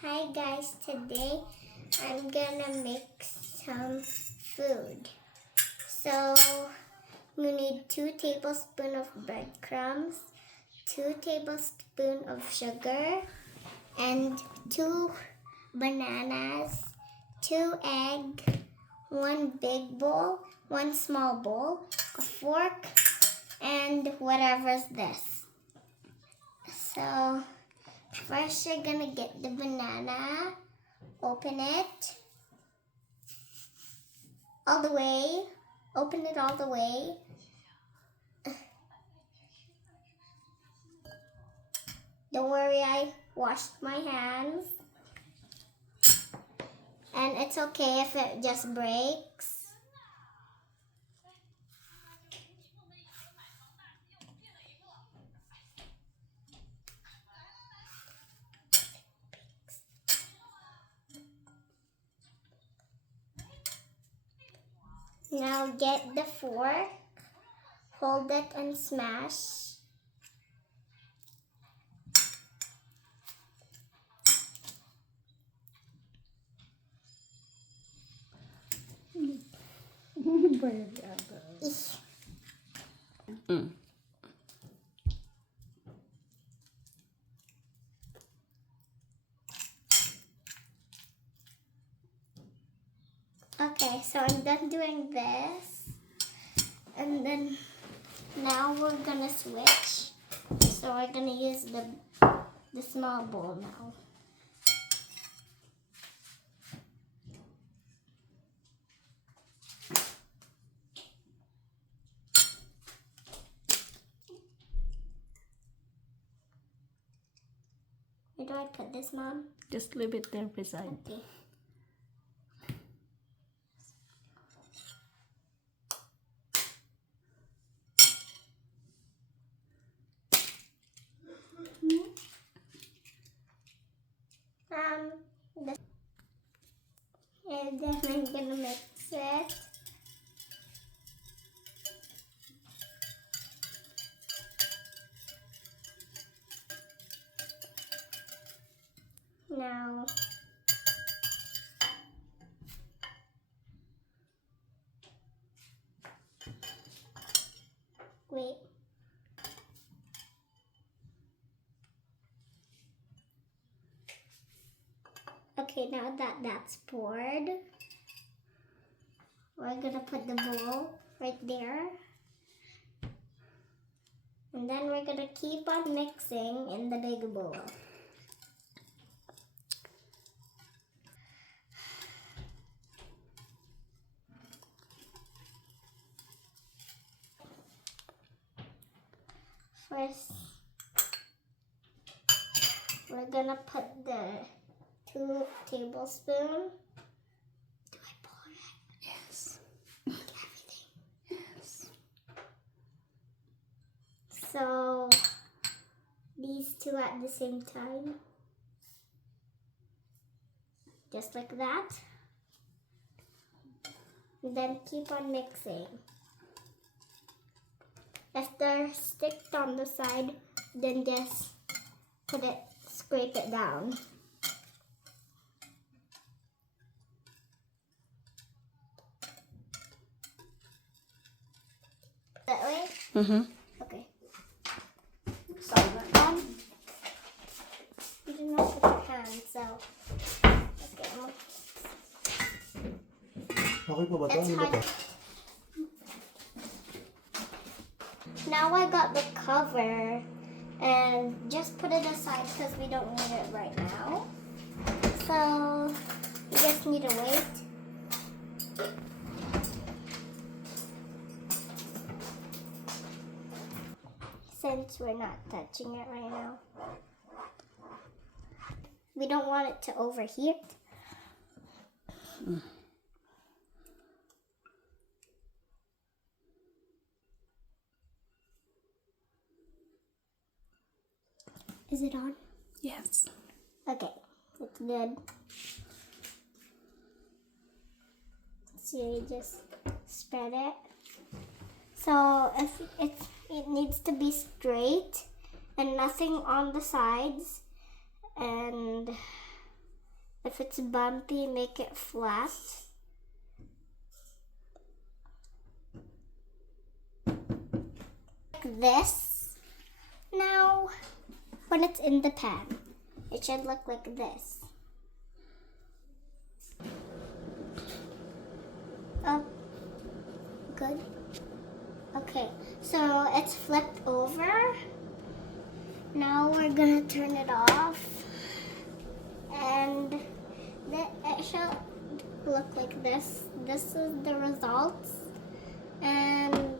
Hi guys, today I'm gonna make some food. So you need 2 tablespoons of breadcrumbs, 2 tablespoons of sugar, and 2 bananas, 2 eggs, 1 big bowl, 1 small bowl, a fork, and whatever's this. So first you're gonna get the banana, open it all the way, open it all the way. Don't worry, I washed my hands. And it's okay if it just breaks. Now get the fork, hold it and smash. Okay, so I'm done doing this. And then now we're gonna switch. So we're gonna use the small bowl now. Where do I put this, Mom? Just leave it there beside. Okay. This, and then I'm gonna mix it. Now, wait. Okay, now that that's poured, we're gonna put the bowl right there. And then we're gonna keep on mixing in the big bowl. First, we're gonna put the 2 tablespoons. Do I pour it? Yes. Everything. Yes. So, these 2 at the same time. Just like that. And then keep on mixing. If they're sticked on the side, then just scrape it down. That way? Mm-hmm. Okay. Sorry, you did not put your hand, so. Okay, Okay po ba ito? it's Ano ba hard. ito? Now I got the cover and just put it aside because we don't need it right now. So we just need to wait. Since we're not touching it right now. We don't want it to overheat. Is it on? Yes. Okay, it's good. So you just spread it. So if it needs to be straight and nothing on the sides, and If it's bumpy, make it flat. Like this. Now, when it's in the pan, it should look like this. Oh, good. Okay, so it's flipped over. Now we're gonna turn it off. And it should look like this. This is the results. And